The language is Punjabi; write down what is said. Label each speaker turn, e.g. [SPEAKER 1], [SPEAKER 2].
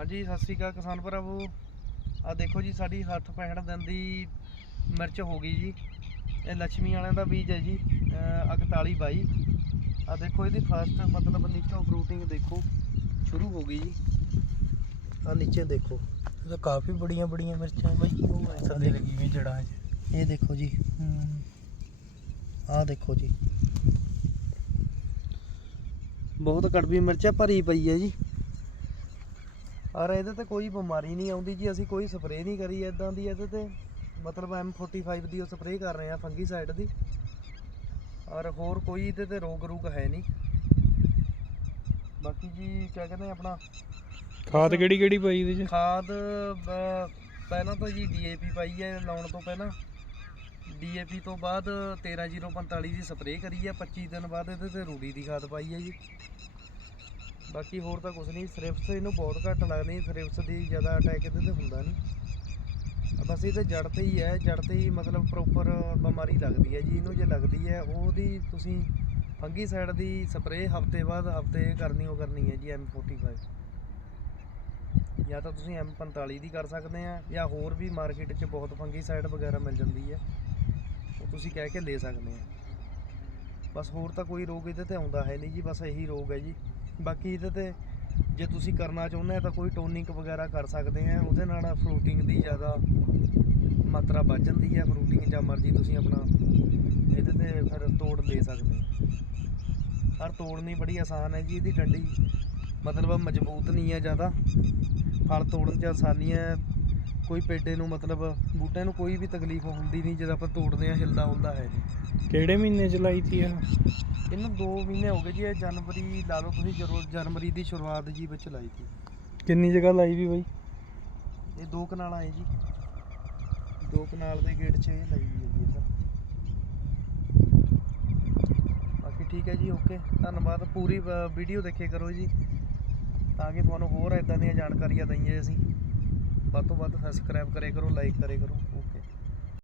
[SPEAKER 1] ਹਾਂਜੀ ਸਤਿ ਸ਼੍ਰੀ ਅਕਾਲ ਕਿਸਾਨ ਭਰਾਵੋ। ਆ ਦੇਖੋ ਜੀ ਸਾਡੀ 60 65 ਦਿਨ ਦੀ ਮਿਰਚ ਹੋ ਗਈ ਜੀ। ਇਹ ਲక్ష్ਮੀ ਵਾਲਿਆਂ ਦਾ ਬੀਜ ਹੈ ਜੀ ਅਹ 41 22 ਆ ਦੇਖੋ ਇਹਦੀ ਫਸਟ ਮਤਲਬ ਨੀਚੋਂ ਫਰੂਟਿੰਗ ਦੇਖੋ ਸ਼ੁਰੂ ਹੋ ਗਈ ਜੀ। ਆ ਨੀਚੇ ਦੇਖੋ।
[SPEAKER 2] ਇਹ ਤਾਂ ਕਾਫੀ ਬੜੀਆਂ ਬੜੀਆਂ ਮਿਰਚਾਂ ਬਈ। ਉਹ ਥੱਲੇ ਲੱਗੀ ਹੋਈ ਜੜਾਂ 'ਚ।
[SPEAKER 1] ਇਹ ਦੇਖੋ ਜੀ। ਆਹ ਦੇਖੋ ਜੀ। ਬਹੁਤ ਕੜਵੀ ਮਿਰਚਾ ਭਰੀ ਪਈ ਹੈ ਜੀ। ਔਰ ਇਹਦੇ ਤੇ ਕੋਈ ਬਿਮਾਰੀ ਨਹੀਂ ਆਉਂਦੀ ਜੀ ਅਸੀਂ ਕੋਈ ਸਪਰੇਅ ਨਹੀਂ ਕਰੀ ਇਦਾਂ ਦੀ ਇਹਦੇ ਤੇ ਮਤਲਬ M45 ਦੀ ਉਹ ਸਪਰੇਅ ਕਰ ਰਹੇ ਆ ਫੰਗੀਸਾਈਡ ਦੀ। ਔਰ ਹੋਰ ਕੋਈ ਇਹਦੇ ਤੇ ਰੋਗ ਰੂਗ ਹੈ ਨਹੀਂ। ਬਾਕੀ ਜੀ ਕਿਆ ਕਹਿੰਦੇ ਆ ਆਪਣਾ?
[SPEAKER 2] ਖਾਦ ਕਿਹੜੀ ਕਿਹੜੀ ਪਾਈ ਇਹਦੇ 'ਚ?
[SPEAKER 1] ਖਾਦ ਪਹਿਲਾਂ ਤਾਂ ਜੀ ਡੀਏਪੀ ਪਾਈ ਹੈ ਲਾਉਣ ਤੋਂ ਪਹਿਲਾਂ। ਡੀਏਪੀ ਤੋਂ ਬਾਅਦ 13045 ਦੀ ਸਪਰੇਅ ਕਰੀ ਹੈ 25 ਦਿਨ ਬਾਅਦ ਇਹਦੇ ਤੇ ਰੂੜੀ ਦੀ ਖਾਦ ਪਾਈ ਹੈ ਜੀ। ਬਾਕੀ ਹੋਰ ਤਾਂ ਕੁਝ ਨਹੀਂ ਥ੍ਰਿਪਸ ਇਹਨੂੰ ਬਹੁਤ ਘੱਟ ਲੱਗਦੀ ਥ੍ਰਿਪਸ ਦੀ ਜ਼ਿਆਦਾ ਅਟੈਕ ਇਹਦੇ ਤੇ ਹੁੰਦਾ ਨਹੀਂ ਬਸ ਇਹਦੇ ਜੜ ਤੇ ਹੀ ਹੈ, ਜੜ ਤੇ ਹੀ ਮਤਲਬ ਪ੍ਰੋਪਰ ਬਿਮਾਰੀ ਲੱਗਦੀ ਹੈ ਜੀ, ਇਹਨੂੰ ਜੇ ਲੱਗਦੀ ਹੈ, ਉਹਦੀ ਤੁਸੀਂ ਫੰਗੀਸਾਈਡ ਦੀ ਸਪਰੇਅ ਹਫ਼ਤੇ ਬਾਅਦ ਹਫ਼ਤੇ ਕਰਨੀ, ਉਹ ਕਰਨੀ ਹੈ ਜੀ M45 ਜਾਂ ਤਾਂ ਤੁਸੀਂ M45 ਦੀ ਕਰ ਸਕਦੇ ਆ, ਜਾਂ ਹੋਰ ਵੀ ਮਾਰਕੀਟ 'ਚ ਬਹੁਤ ਫੰਗੀਸਾਈਡ ਵਗੈਰਾ ਮਿਲ ਜਾਂਦੀ ਹੈ, ਉਹ ਤੁਸੀਂ ਕਹਿ ਕੇ ਲੈ ਸਕਦੇ ਆ। ਬਸ ਹੋਰ ਤਾਂ ਕੋਈ ਰੋਗ ਇਹਦੇ ਤੇ ਆਉਂਦਾ ਹੈ ਨਹੀਂ ਜੀ, ਬਸ ਇਹੀ ਰੋਗ ਹੈ ਜੀ। ਬਾਕੀ ਇਹਦੇ ਤੇ ਜੇ ਤੁਸੀਂ ਕਰਨਾ ਚਾਹੁੰਦੇ ਆ ਤਾਂ ਕੋਈ ਟੋਨਿੰਗ ਵਗੈਰਾ ਕਰ ਸਕਦੇ ਆ, ਉਹਦੇ ਨਾਲ ਫਰੂਟਿੰਗ ਦੀ ਜ਼ਿਆਦਾ ਮਾਤਰਾ ਵੱਧ ਜਾਂਦੀ ਹੈ ਫਰੂਟਿੰਗ ਜਾਂ ਮਰਜ਼ੀ ਤੁਸੀਂ ਆਪਣਾ ਇਹਦੇ ਤੇ ਫਿਰ ਤੋੜ ਲੈ ਸਕਦੇ ਆ। ਹਰ ਤੋੜਨੀ ਬੜੀ ਆਸਾਨ ਹੈ ਜੀ, ਇਹਦੀ ਡੰਡੀ ਮਤਲਬ ਮਜ਼ਬੂਤ ਨਹੀਂ ਹੈ ਜ਼ਿਆਦਾ। ਫਲ ਤੋੜਨ 'ਚ ਆਸਾਨੀ ਹੈ ਕੋਈ ਪੇਡੇ ਨੂੰ ਮਤਲਬ ਬੂਟੇ ਨੂੰ ਕੋਈ ਵੀ ਤਕਲੀਫ ਹੁੰਦੀ ਨਹੀਂ ਜਦੋਂ ਆਪਾਂ ਤੋੜਦੇ ਆ ਹਿਲਦਾ ਹੁੰਦਾ ਹੈ ਨਹੀਂ
[SPEAKER 2] ਕਿਹੜੇ ਮਹੀਨੇ 'ਚ ਲਾਈ ਤੀ ਆ?
[SPEAKER 1] ਇਹਨੂੰ 2 ਮਹੀਨੇ ਹੋ ਗਏ ਜੀ ਇਹ ਜਨਵਰੀ ਲਾ ਲਓ ਤੁਸੀਂ ਜਦੋਂ ਜਨਵਰੀ ਦੀ ਸ਼ੁਰੂਆਤ ਜੀ ਵਿੱਚ ਲਾਈ ਸੀ
[SPEAKER 2] ਕਿੰਨੀ ਜਗ੍ਹਾ ਲਾਈ ਵੀ ਬਾਈ?
[SPEAKER 1] ਇਹ ਦੋ ਕਨਾਲ ਆਏ ਜੀ। ਦੋ ਕਨਾਲ ਦੇ ਗੇਟ 'ਚ ਇਹ ਲਾਈ ਹੋਈ ਹੈ ਜੀ ਇਹ ਤਾਂ ਬਾਕੀ ਠੀਕ ਹੈ ਜੀ ਓਕੇ। ਧੰਨਵਾਦ। ਪੂਰੀ ਵੀਡੀਓ ਦੇਖੇ ਕਰੋ ਜੀ। ਤਾਂ ਕਿ ਤੁਹਾਨੂੰ ਹੋਰ ਇਦਾਂ ਦੀਆਂ ਜਾਣਕਾਰੀਆਂ ਦਈਏ ਅਸੀਂ। ਵੱਧ ਤੋਂ ਵੱਧ ਸਬਸਕ੍ਰਾਈਬ ਕਰੇ ਕਰੋ ਲਾਈਕ ਕਰੇ ਕਰੋ